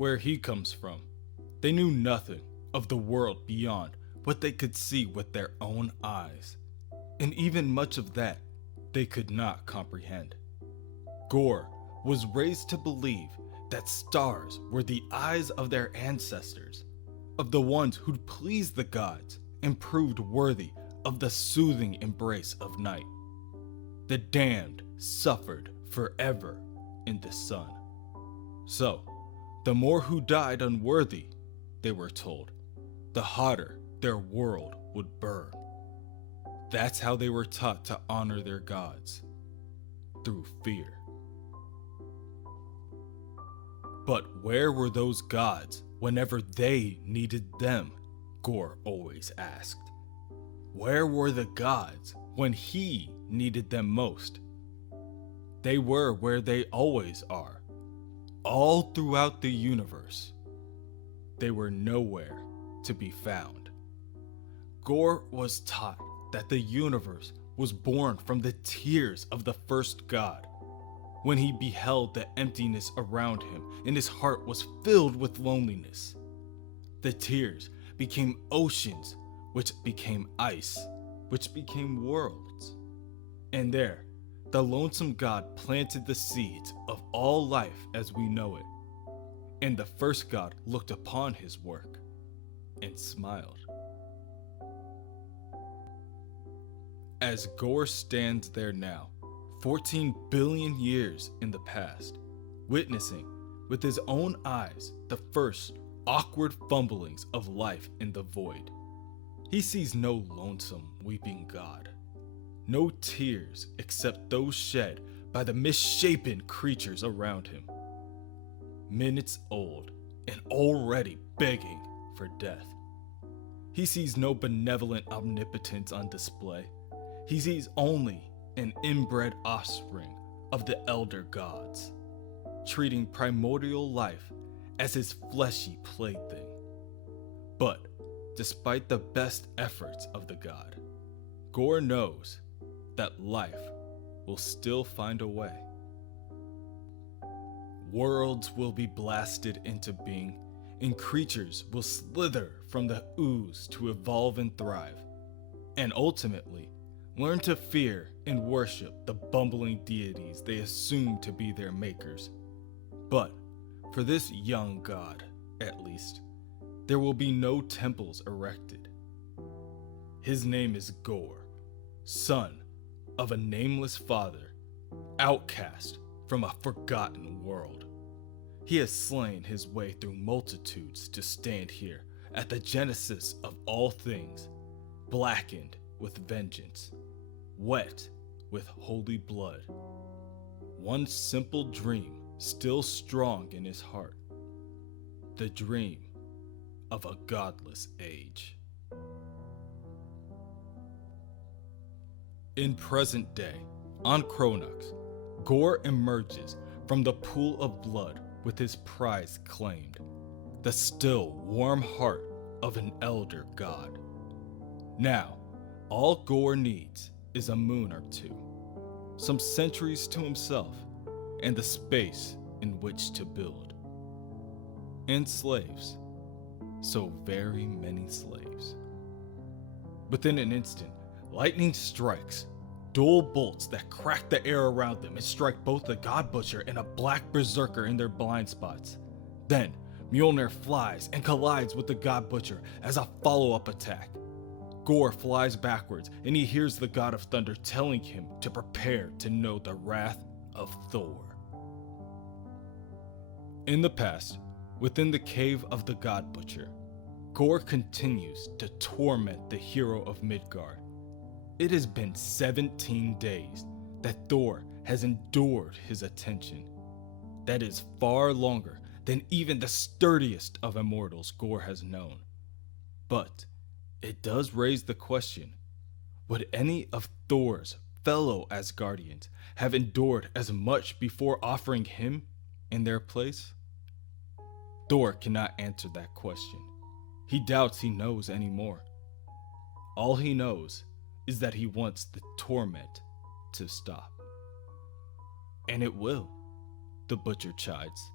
where he comes from. They knew nothing of the world beyond what they could see with their own eyes, and even much of that they could not comprehend. Gore was raised to believe that stars were the eyes of their ancestors, of the ones who'd pleased the gods and proved worthy of the soothing embrace of night. The damned suffered forever in the sun. So, the more who died unworthy, they were told, the hotter their world would burn. That's how they were taught to honor their gods, through fear. But where were those gods whenever they needed them? Gore always asked. Where were the gods when he needed them most? They were where they always are, all throughout the universe. They were nowhere to be found. Gore was taught that the universe was born from the tears of the first god. When he beheld the emptiness around him and his heart was filled with loneliness, the tears became oceans, which became ice, which became worlds. And there, the lonesome god planted the seeds of all life as we know it. And the first god looked upon his work and smiled. As Gore stands there now, 14 billion years in the past, witnessing with his own eyes the first awkward fumblings of life in the void, he sees no lonesome weeping god, no tears except those shed by the misshapen creatures around him. Minutes old and already begging for death. He sees no benevolent omnipotence on display. He sees only an inbred offspring of the elder gods, treating primordial life as his fleshy plaything. But despite the best efforts of the god, Gore knows that life will still find a way. Worlds will be blasted into being, and creatures will slither from the ooze to evolve and thrive, and ultimately learn to fear and worship the bumbling deities they assume to be their makers. But for this young god, at least, there will be no temples erected. His name is Gore, son of a nameless father, outcast from a forgotten world. He has slain his way through multitudes to stand here at the genesis of all things, blackened with vengeance, wet with holy blood. One simple dream still strong in his heart, the dream of a godless age. In present day, on Chronux, Gore emerges from the pool of blood with his prize claimed, the still warm heart of an elder god. Now, all Gore needs is a moon or two, some centuries to himself, and the space in which to build. And slaves, so very many slaves. Within an instant, lightning strikes, dual bolts that crack the air around them and strike both the God Butcher and a Black Berserker in their blind spots. Then, Mjolnir flies and collides with the God Butcher as a follow-up attack. Gore flies backwards and he hears the God of Thunder telling him to prepare to know the wrath of Thor. In the past, within the cave of the God Butcher, Gore continues to torment the hero of Midgard. It has been 17 days that Thor has endured his attention. That is far longer than even the sturdiest of immortals Gore has known. But it does raise the question, would any of Thor's fellow Asgardians have endured as much before offering him in their place? Thor cannot answer that question. He doubts he knows anymore. All he knows is that he wants the torment to stop. And it will, the Butcher chides.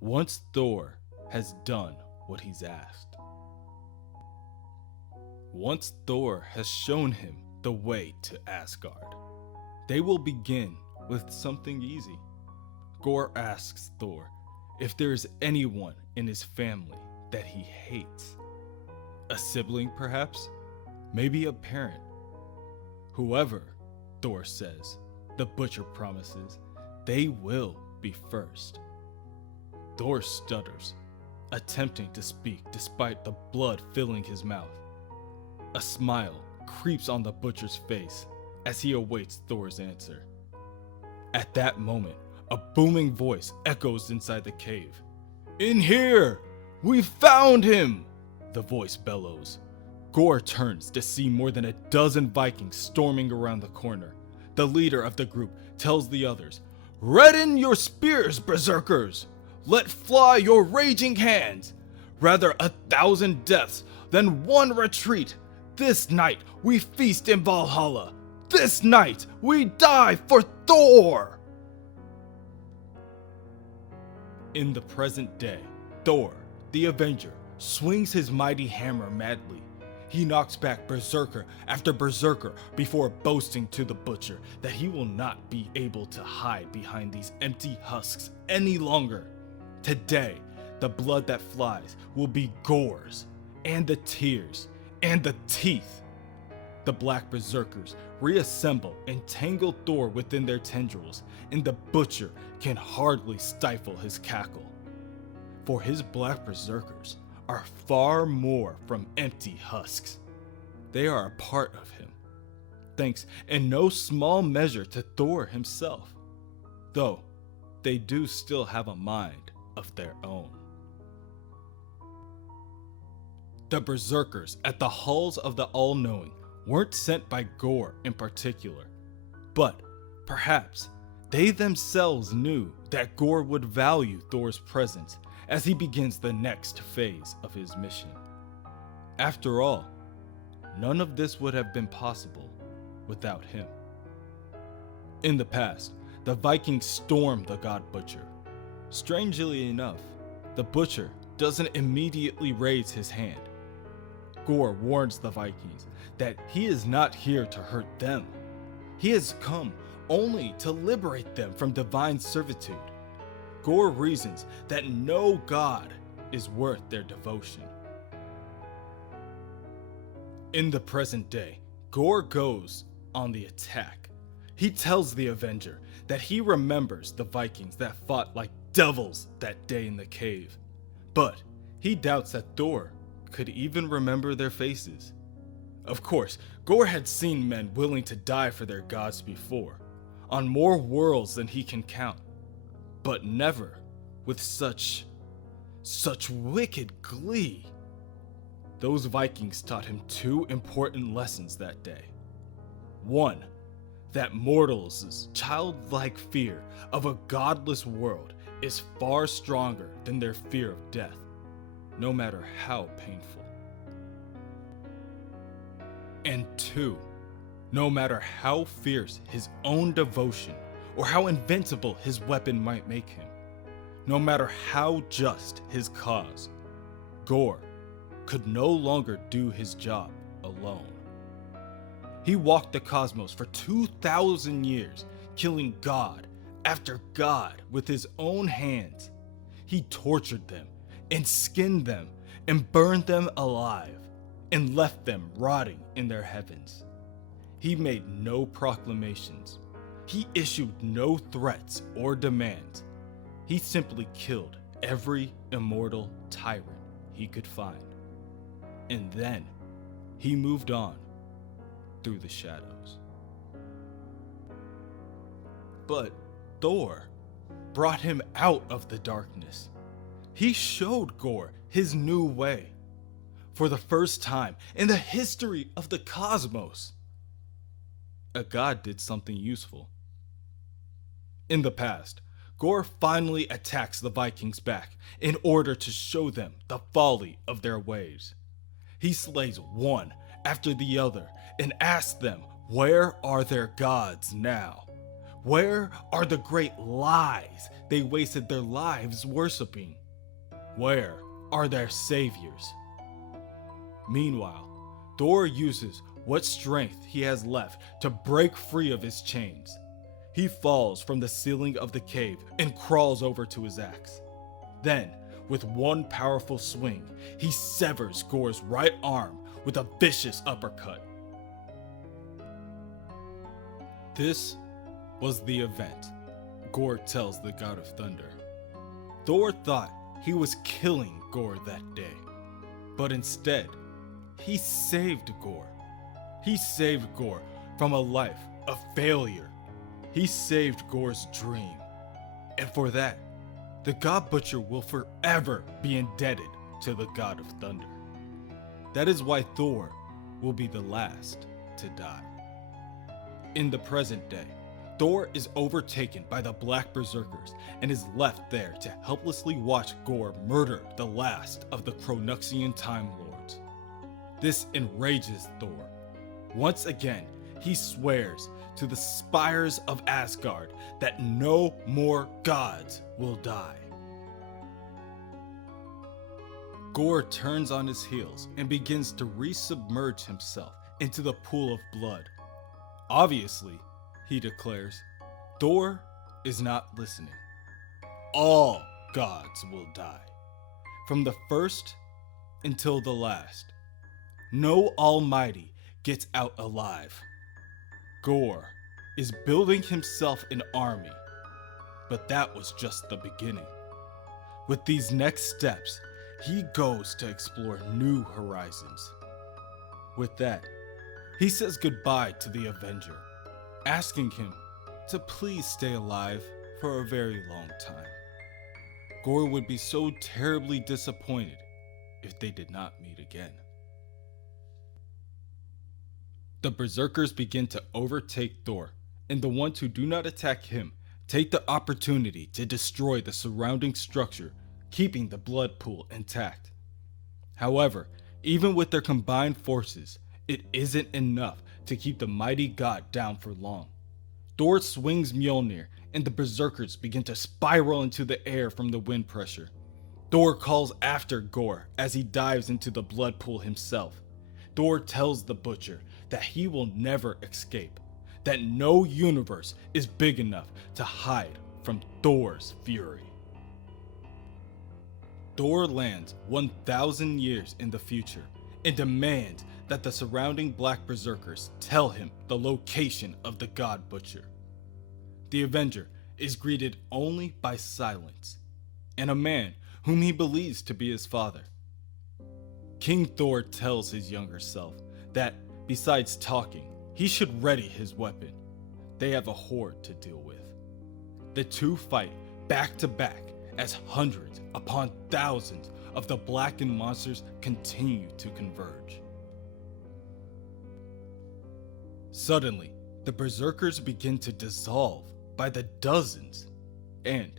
Once Thor has done what he's asked. Once Thor has shown him the way to Asgard, they will begin with something easy. Gorr asks Thor if there is anyone in his family that he hates. A sibling, perhaps? Maybe a parent. Whoever, Thor says, the butcher promises, they will be first. Thor stutters, attempting to speak despite the blood filling his mouth. A smile creeps on the butcher's face as he awaits Thor's answer. At that moment, a booming voice echoes inside the cave. "In here! We found him!" the voice bellows. Gorr turns to see more than a dozen Vikings storming around the corner. The leader of the group tells the others, "Redden your spears, Berserkers! Let fly your raging hands! Rather 1,000 deaths than one retreat! This night we feast in Valhalla! This night we die for Thor!" In the present day, Thor, the Avenger, swings his mighty hammer madly. He knocks back Berserker after Berserker before boasting to the butcher that he will not be able to hide behind these empty husks any longer. Today, the blood that flies will be Gorr's, and the tears, and the teeth. The Black Berserkers reassemble and tangle Thor within their tendrils, and the butcher can hardly stifle his cackle. For his Black Berserkers are far more from empty husks. They are a part of him, thanks in no small measure to Thor himself, though they do still have a mind of their own. The Berserkers at the halls of the All-Knowing weren't sent by Gorr in particular, but perhaps they themselves knew that Gorr would value Thor's presence as he begins the next phase of his mission. After all, none of this would have been possible without him. In the past, the Vikings stormed the God Butcher. Strangely enough, the Butcher doesn't immediately raise his hand. Gorr warns the Vikings that he is not here to hurt them. He has come only to liberate them from divine servitude. Gorr reasons that no god is worth their devotion. In the present day, Gorr goes on the attack. He tells the Avenger that he remembers the Vikings that fought like devils that day in the cave, but he doubts that Thor could even remember their faces. Of course, Gorr had seen men willing to die for their gods before, on more worlds than he can count, but never with such wicked glee. Those Vikings taught him two important lessons that day. One, that mortals' childlike fear of a godless world is far stronger than their fear of death, no matter how painful. And two, no matter how fierce his own devotion or how invincible his weapon might make him, no matter how just his cause, Gorr could no longer do his job alone. He walked the cosmos for 2,000 years, killing god after god with his own hands. He tortured them and skinned them and burned them alive and left them rotting in their heavens. He made no proclamations. He issued no threats or demands. He simply killed every immortal tyrant he could find. And then he moved on through the shadows. But Thor brought him out of the darkness. He showed Gorr his new way. For the first time in the history of the cosmos, a god did something useful. In the past, Gorr finally attacks the Vikings back in order to show them the folly of their ways. He slays one after the other and asks them, where are their gods now? Where are the great lies they wasted their lives worshiping? Where are their saviors? Meanwhile, Thor uses what strength he has left to break free of his chains. He falls from the ceiling of the cave and crawls over to his axe. Then, with one powerful swing, he severs Gorr's right arm with a vicious uppercut. This was the event, Gorr tells the God of Thunder. Thor thought he was killing Gorr that day, but instead, he saved Gorr. He saved Gorr from a life of failure. He saved Gorr's dream. And for that, the God Butcher will forever be indebted to the God of Thunder. That is why Thor will be the last to die. In the present day, Thor is overtaken by the Black Berserkers and is left there to helplessly watch Gorr murder the last of the Chronuxian Time Lords. This enrages Thor. Once again, he swears to the spires of Asgard that no more gods will die. Gorr turns on his heels and begins to resubmerge himself into the pool of blood. Obviously, he declares, Thor is not listening. All gods will die, from the first until the last. No Almighty gets out alive. Gorr is building himself an army, but that was just the beginning. With these next steps, he goes to explore new horizons. With that, he says goodbye to the Avenger, asking him to please stay alive for a very long time. Gorr would be so terribly disappointed if they did not meet again. The Berserkers begin to overtake Thor, and the ones who do not attack him take the opportunity to destroy the surrounding structure, keeping the blood pool intact. However, even with their combined forces, it isn't enough to keep the mighty god down for long. Thor swings Mjolnir, and the Berserkers begin to spiral into the air from the wind pressure. Thor calls after Gorr as he dives into the blood pool himself. Thor tells the Butcher that he will never escape, that no universe is big enough to hide from Thor's fury. Thor lands 1,000 years in the future and demands that the surrounding Black Berserkers tell him the location of the God Butcher. The Avenger is greeted only by silence and a man whom he believes to be his father. King Thor tells his younger self that, besides talking, he should ready his weapon. They have a horde to deal with. The two fight back to back as hundreds upon thousands of the blackened monsters continue to converge. Suddenly, the Berserkers begin to dissolve by the dozens, and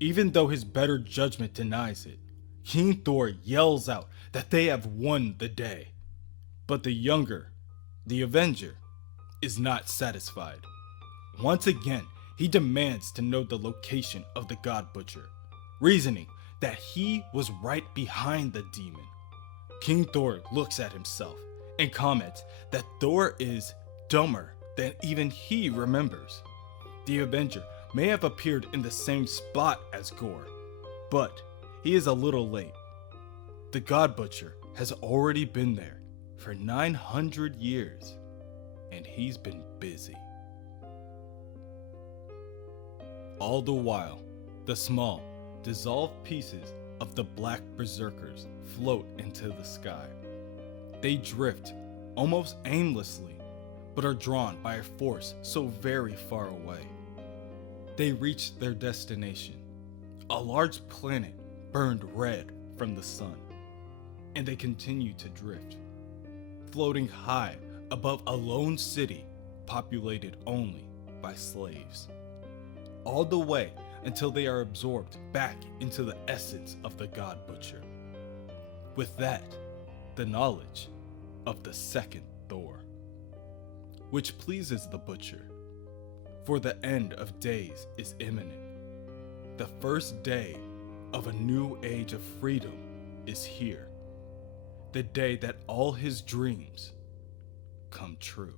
even though his better judgment denies it, King Thor yells out that they have won the day. But the younger, the Avenger, is not satisfied. Once again, he demands to know the location of the God Butcher, reasoning that he was right behind the demon. King Thor looks at himself and comments that Thor is dumber than even he remembers. The Avenger may have appeared in the same spot as Gorr, but he is a little late. The God Butcher has already been there for 900 years, and he's been busy. All the while, the small, dissolved pieces of the Black Berserkers float into the sky. They drift almost aimlessly, but are drawn by a force so very far away. They reach their destination, a large planet burned red from the sun, and they continue to drift, floating high above a lone city populated only by slaves, all the way until they are absorbed back into the essence of the God Butcher. With that, the knowledge of the second Thor, which pleases the Butcher, for the end of days is imminent. The first day of a new age of freedom is here. The day that all his dreams come true.